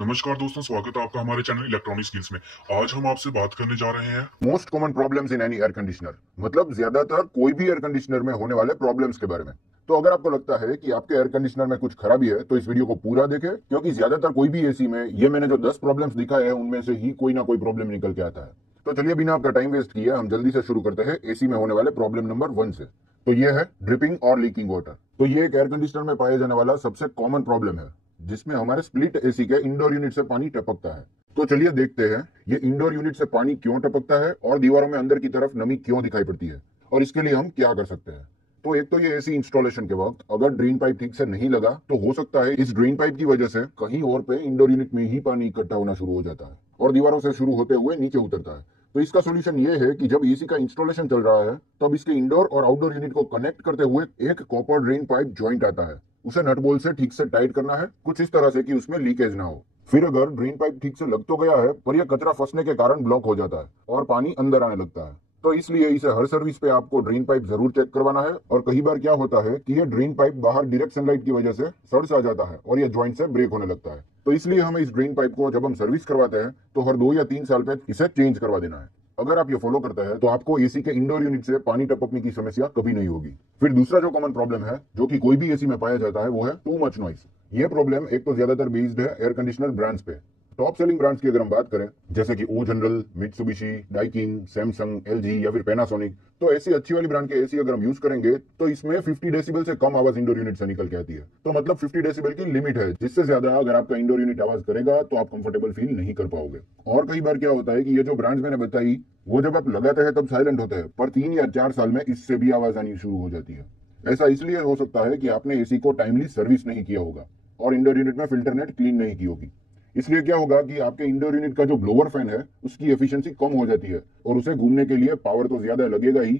नमस्कार दोस्तों, स्वागत है आपका हमारे चैनल इलेक्ट्रॉनिक स्किल्स में। आज हम आपसे बात करने जा रहे हैं most common problems in any air conditioner, मतलब ज्यादातर कोई भी एयर कंडीशनर में होने वाले प्रॉब्लम्स के बारे में। तो अगर आपको लगता है कि आपके एयर कंडीशनर में कुछ खराबी है तो इस वीडियो को पूरा देखें, क्योंकि ज्यादातर कोई भी एसी में ये मैंने जो 10 प्रॉब्लम्स दिखाए हैं उनमें से ही कोई ना कोई प्रॉब्लम निकल के आता है। तो चलिए बिना आपका टाइम वेस्ट किए हम जल्दी से शुरू करते हैं एसी में होने वाले प्रॉब्लम नंबर 1 से। तो ये है ड्रिपिंग और लीकिंग वाटर। तो ये एक एयर कंडीशनर में पाया जाने वाला सबसे कॉमन प्रॉब्लम है, जिसमें हमारे स्प्लिट एसी के इंडोर यूनिट से पानी टपकता है। तो चलिए देखते हैं ये इंडोर यूनिट से पानी क्यों टपकता है और दीवारों में अंदर की तरफ नमी क्यों दिखाई पड़ती है, और इसके लिए हम क्या कर सकते हैं। तो एक तो ये एसी इंस्टॉलेशन के वक्त अगर ड्रेन पाइप ठीक से नहीं लगा तो हो सकता है इस ड्रेन पाइप की वजह से कहीं और पे इंडोर यूनिट में ही पानी इकट्ठा होना शुरू हो जाता है और दीवारों से शुरू होते हुए नीचे उतरता है। तो इसका सोल्यूशन ये है कि जब एसी का इंस्टॉलेशन चल रहा है तब इसके इंडोर और आउटडोर यूनिट को कनेक्ट करते हुए एक कॉपर ड्रेन पाइप ज्वाइंट आता है, उसे नट बोल्ट से ठीक से टाइट करना है, कुछ इस तरह से कि उसमें लीकेज ना हो। फिर अगर ड्रेन पाइप ठीक से लग तो गया है पर यह कचरा फंसने के कारण ब्लॉक हो जाता है और पानी अंदर आने लगता है, तो इसलिए इसे हर सर्विस पे आपको ड्रेन पाइप जरूर चेक करवाना है। और कई बार क्या होता है कि यह ड्रेन पाइप बाहर डायरेक्ट सनलाइट की वजह से सड़ आ जाता है और यह ज्वाइंट से ब्रेक होने लगता है। तो इसलिए हमें इस ड्रेन पाइप को जब हम सर्विस करवाते हैं तो हर 2 या 3 साल पे इसे चेंज करवा देना है। अगर आप ये फॉलो करते हैं तो आपको एसी के इंडोर यूनिट से पानी टपकने की समस्या कभी नहीं होगी। फिर दूसरा जो कॉमन प्रॉब्लम है जो कि कोई भी एसी में पाया जाता है वो है टू मच नॉइस। ये प्रॉब्लम एक तो ज्यादातर बेस्ड है एयर कंडीशनर ब्रांड्स पे। टॉप सेलिंग ब्रांड्स की अगर हम बात करें जैसे कि O General, Mitsubishi, Daikin, Samsung, LG या फिर पैनासोनिक, तो ऐसी अच्छी वाली ब्रांड के एसी अगर हम यूज करेंगे तो इसमें 50 डेसिबल से कम आवाज इंडोर यूनिट से निकल के आती है। तो मतलब 50 डेसिबल की लिमिट है, जिससे ज्यादा अगर आपका इंडोर यूनिट आवाज करेगा तो आप कंफर्टेबल फील नहीं कर पाओगे। और कई बार क्या होता है कि ये जो ब्रांड्स मैंने बताई वो जब आप लगाते हैं तब साइलेंट होते हैं, पर 3 या 4 साल में इससे भी आवाज आनी शुरू हो जाती है। ऐसा इसलिए हो सकता है कि आपने एसी को टाइमली सर्विस नहीं किया होगा और इंडोर यूनिट में फिल्टर नेट क्लीन नहीं की होगी। इसलिए क्या होगा कि आपके इंडोर यूनिट का जो ब्लोअर फैन है उसकी एफिशिएंसी कम हो जाती है और उसे घूमने के लिए पावर तो ज्यादा लगेगा ही,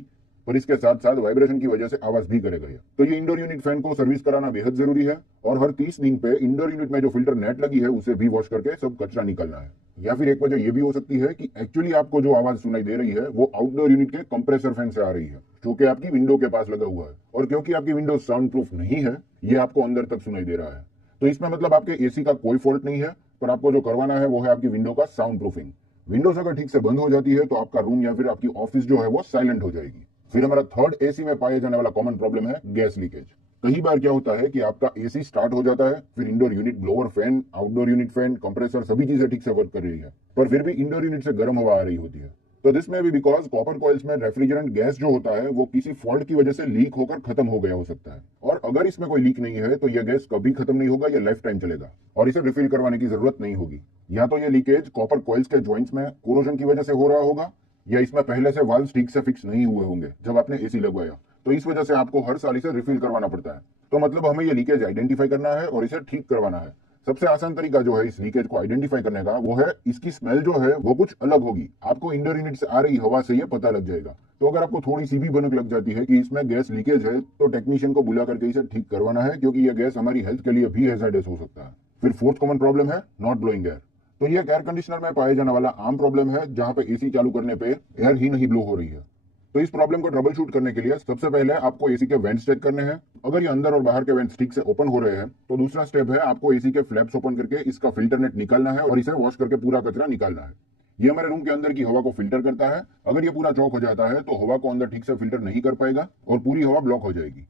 पर इसके साथ साथ वाइब्रेशन की वजह से आवाज भी करेगा ये। तो ये इंडोर यूनिट फैन को सर्विस कराना बेहद जरूरी है और हर 30 दिन पे इंडोर यूनिट में जो फिल्टर नेट लगी है उसे भी वॉश करके सब कचरा निकालना है। या फिर एक वजह यह भी हो सकती है कि एक्चुअली आपको जो आवाज सुनाई दे रही है वो आउटडोर यूनिट के कंप्रेसर फैन से आ रही है, जो कि आपकी विंडो के पास लगा हुआ है, और क्योंकि आपकी विंडो साउंड प्रूफ नहीं है ये आपको अंदर तक सुनाई दे रहा है। तो इसमें मतलब आपके एसी का कोई फॉल्ट नहीं है, पर आपको जो करवाना है वो है आपकी विंडो का साउंड प्रूफिंग। विंडोज अगर ठीक से बंद हो जाती है तो आपका रूम या फिर आपकी ऑफिस जो है वो साइलेंट हो जाएगी। फिर हमारा थर्ड एसी में पाया जाने वाला कॉमन प्रॉब्लम है गैस लीकेज। कई बार क्या होता है कि आपका एसी स्टार्ट हो जाता है, फिर indoor unit, blower fan, outdoor unit fan, compressor सभी चीजें ठीक से वर्क कर रही है, पर फिर भी इंडोर यूनिट से गर्म हवा आ रही होती है। तो दिस में भी बिकॉज कॉपर कॉइल्स में रेफ्रिजरेंट गैस जो होता है वो किसी फॉल्ट की वजह से लीक होकर खत्म हो गया हो सकता है, और अगर इसमें कोई लीक नहीं है तो यह गैस कभी खत्म नहीं होगा, यह लाइफ टाइम चलेगा और इसे रिफिल करवाने की जरूरत नहीं होगी। या तो ये लीकेज कॉपर कॉइल्स के ज्वाइंट्स में कोरोजन की वजह से हो रहा होगा, या इसमें पहले से वाल्व ठीक से फिक्स नहीं हुए होंगे जब आपने एसी लगवाया, तो इस वजह से आपको हर साल इसे रिफिल करवाना पड़ता है। तो मतलब हमें ये लीकेज आइडेंटिफाई करना है और इसे ठीक करवाना है। सबसे आसान तरीका जो है इस लीकेज को आइडेंटिफाई करने का वो है इसकी स्मेल जो है वो कुछ अलग होगी। आपको इंडोर यूनिट से आ रही हवा से ये पता लग जाएगा। तो अगर आपको थोड़ी सी भी भनक लग जाती है कि इसमें गैस लीकेज है तो टेक्नीशियन को बुला करके इसे ठीक करवाना है, क्योंकि यह गैस हमारी हेल्थ के लिए भी हैजर्डस हो सकता है। फिर फोर्थ कॉमन प्रॉब्लम है नॉट ब्लोइंग एयर। तो ये एयर कंडीशनर में पाया जाने वाला आम प्रॉब्लम है जहां पे एसी चालू करने पे एयर ही नहीं ब्लो हो रही है। तो इस प्रॉब्लम को ट्रबल शूट करने के लिए सबसे पहले आपको एसी के वेंट्स चेक करने हैं। अगर ये अंदर और बाहर के वेंट्स ठीक से ओपन हो रहे हैं तो दूसरा स्टेप है आपको एसी के फ्लैप्स ओपन करके इसका फिल्टर नेट निकालना है और इसे वॉश करके पूरा कचरा निकालना है। ये हमारे रूम के अंदर की हवा को फिल्टर करता है। अगर ये पूरा चौक हो जाता है तो हवा को अंदर ठीक से फिल्टर नहीं कर पाएगा और पूरी हवा ब्लॉक हो जाएगी।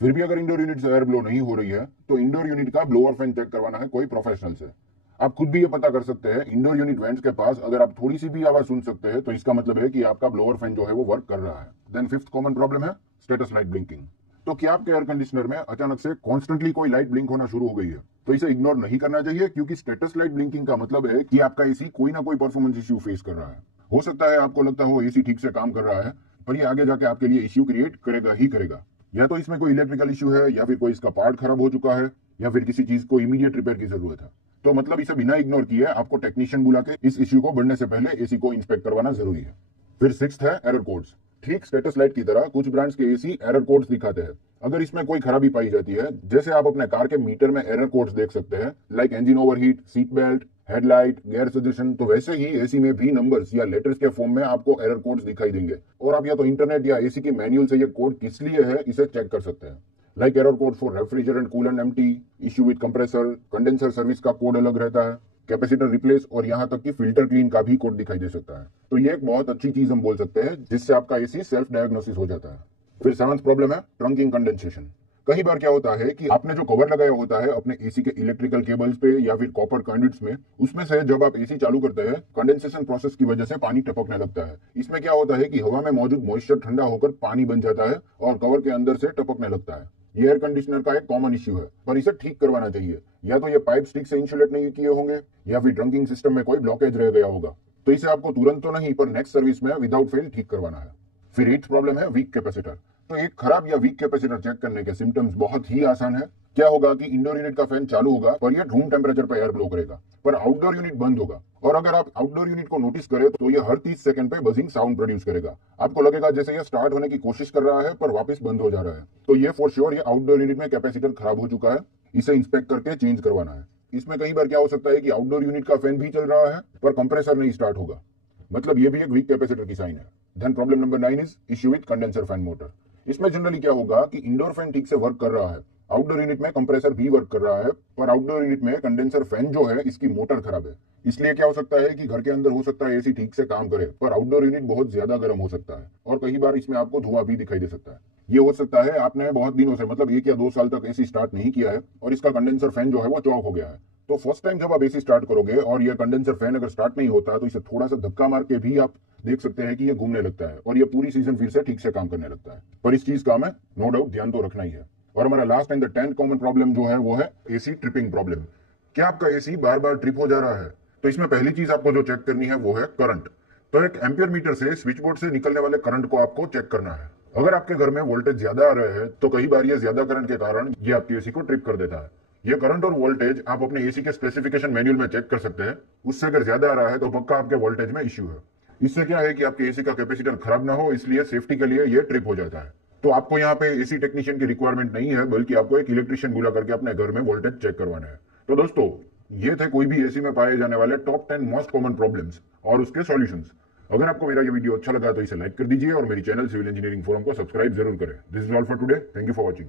फिर भी अगर इंडोर यूनिट से एयर ब्लो नहीं हो रही है तो इंडोर यूनिट का ब्लोअर फैन चेक करवाना है कोई प्रोफेशनल से। आप खुद भी ये पता कर सकते हैं इंडोर यूनिट वेंट्स के पास अगर आप थोड़ी सी भी आवाज सुन सकते हैं तो इसका मतलब है कि आपका ब्लोअर फैन जो है वो वर्क कर रहा है। देन फिफ्थ कॉमन प्रॉब्लम है स्टेटस लाइट ब्लिंकिंग। तो क्या आपके एयर कंडीशनर में अचानक से कॉन्स्टेंटली कोई लाइट ब्लिंक होना शुरू हो गई है तो इसे इग्नोर नहीं करना चाहिए, क्योंकि स्टेटस लाइट ब्लिंकिंग का मतलब है कि आपका एसी कोई ना कोई परफॉर्मेंस इश्यू फेस कर रहा है। हो सकता है आपको लगता हो एसी ठीक से काम कर रहा है, पर ये आगे जाके आपके लिए इश्यू क्रिएट करेगा ही करेगा। या तो इसमें कोई इलेक्ट्रिकल इश्यू है, या फिर कोई इसका पार्ट खराब हो चुका है, या फिर किसी चीज को इमीडिएट रिपेयर की जरूरत है। तो मतलब इसे बिना इग्नोर किए आपको टेक्नीशियन बुला के इस इश्यू को बढ़ने से पहले एसी को इंस्पेक्ट करवाना जरूरी है। फिर सिक्स्थ है एरर कोड्स। ठीक स्टेटस लाइट की तरह कुछ ब्रांड्स के एसी एरर कोड्स दिखाते हैं। अगर इसमें कोई खराबी पाई जाती है, जैसे आप अपने कार के मीटर में एरर कोड्स देख सकते हैं like engine overheat, seat belt, headlight, gear suggestion, तो वैसे ही एसी में भी नंबर्स या लेटर्स के फॉर्म में आपको एरर कोड्स दिखाई देंगे और आप या तो इंटरनेट या एसी के मैनुअल से ये कोड किस लिए है इसे चेक कर सकते हैं। Like error code for refrigerant coolant empty, issue with compressor, condenser service का कोड अलग रहता है, कैपेसिटर रिप्लेस और यहाँ तक कि फिल्टर क्लीन का भी कोड दिखाई दे सकता है। तो ये एक बहुत अच्छी चीज हम बोल सकते हैं जिससे आपका एसी सेल्फ डायग्नोसिस हो जाता है। फिर 7th प्रॉब्लम है ट्रंकिंग कंडेंसेशन। कई बार क्या होता है कि आपने जो कवर लगाया होता है अपने एसी के इलेक्ट्रिकल केबल्स पे या फिर कॉपर कंडक्ट्स में, उसमें से जब आप एसी चालू करते हैं कंडेंसेशन प्रोसेस की वजह से पानी टपकने लगता है। इसमें क्या होता है कि हवा में मौजूद मॉइस्चर ठंडा होकर पानी बन जाता है और कवर के अंदर से टपकने लगता है। ये एयर कंडीशनर का एक कॉमन इश्यू है, पर इसे ठीक करवाना चाहिए। या तो ये पाइप स्टिक से इंसुलेट नहीं किए होंगे या फिर ट्रंकिंग सिस्टम में कोई ब्लॉकेज रह गया होगा। तो इसे आपको तुरंत तो नहीं पर नेक्स्ट सर्विस में विदाउट फेल ठीक करवाना है। फिर 8th प्रॉब्लम है वीक कैपेसिटर। तो एक खराब या वीक कैपेसिटर चेक करने के सिम्टम्स बहुत ही आसान है। क्या होगा कि इंडोर यूनिट का फैन चालू होगा पर यह रूम टेम्परेचर पर एयर ब्लो करेगा, पर आउटडोर यूनिट बंद होगा। और अगर आप आउटडोर यूनिट को नोटिस करें तो यह हर 30 सेकंड पे बजिंग साउंड प्रोड्यूस करेगा। आपको लगेगा जैसे यह स्टार्ट होने की कोशिश कर रहा है पर वापस बंद हो जा रहा है। तो ये फॉर श्योर ये आउटडोर यूनिट में कैपेसिटर खराब हो चुका है। इसे इंस्पेक्ट करके चेंज करवाना है। इसमें कई बार क्या हो सकता है कि आउटडोर यूनिट का फैन भी चल रहा है पर कंप्रेसर नहीं स्टार्ट होगा, मतलब ये भी एक वीक कैपेसिटर की साइन है। Then problem number 9 is issue with condenser fan motor. इसमें जनरली क्या होगा कि इंडोर फैन ठीक से वर्क कर रहा है, आउटडोर यूनिट में कंप्रेसर भी वर्क कर रहा है, पर आउटडोर यूनिट में कंडेंसर फैन जो है इसकी मोटर खराब है। इसलिए क्या हो सकता है कि घर के अंदर हो सकता है एसी ठीक से काम करे पर आउटडोर यूनिट बहुत ज्यादा गर्म हो सकता है और कई बार इसमें आपको धुआं भी दिखाई दे सकता है। ये हो सकता है आपने बहुत दिनों से मतलब 1 या 2 साल तक एसी स्टार्ट नहीं किया है और इसका कंडेंसर फैन जो है वो चौक हो गया है। तो फर्स्ट टाइम जब आप एसी स्टार्ट करोगे और ये कंडेंसर फैन अगर स्टार्ट नहीं होता तो इसे थोड़ा सा धक्का मार के भी आप देख सकते हैं कि ये घूमने लगता है और ये पूरी सीजन फिर से ठीक से काम करने लगता है। पर इस चीज का हमें नो डाउट ध्यान तो रखना ही है। और हमारा last and the 10th common problem जो है वो है एसी ट्रिपिंग प्रॉब्लम। क्या आपका एसी बार बार ट्रिप हो जा रहा है? तो इसमें पहली चीज आपको जो चेक करनी है वो है करंट। तो एक एम्पियर मीटर से स्विच बोर्ड से निकलने वाले करंट को आपको चेक करना है। अगर आपके घर में वोल्टेज ज्यादा आ रहे हैं तो कई बार ये ज्यादा करंट के कारण ये आपके एसी को ट्रिप कर देता है। ये करंट और वोल्टेज आप अपने एसी के स्पेसिफिकेशन मैनुअल में चेक कर सकते हैं। उससे अगर ज्यादा आ रहा है तो पक्का आपके वोल्टेज में इश्यू है। इससे क्या है कि आपके एसी का कैपेसिटर खराब ना हो, इसलिए सेफ्टी के लिए ये ट्रिप हो जाता है। तो आपको यहाँ पे एसी टेक्नीशियन की रिक्वायरमेंट नहीं है, बल्कि आपको एक इलेक्ट्रिशियन बुला करके अपने घर में वोल्टेज चेक करवाना है। तो दोस्तों ये थे कोई भी एसी में पाए जाने वाले टॉप 10 मोस्ट कॉमन प्रॉब्लम्स और उसके सॉल्यूशंस। अगर आपको मेरा ये वीडियो अच्छा लगा तो इसे लाइक कर दीजिए और मेरी चैनल सिविल इंजीनियरिंग फोरम को सब्सक्राइब जरूर करें। This is all for today. Thank you for watching.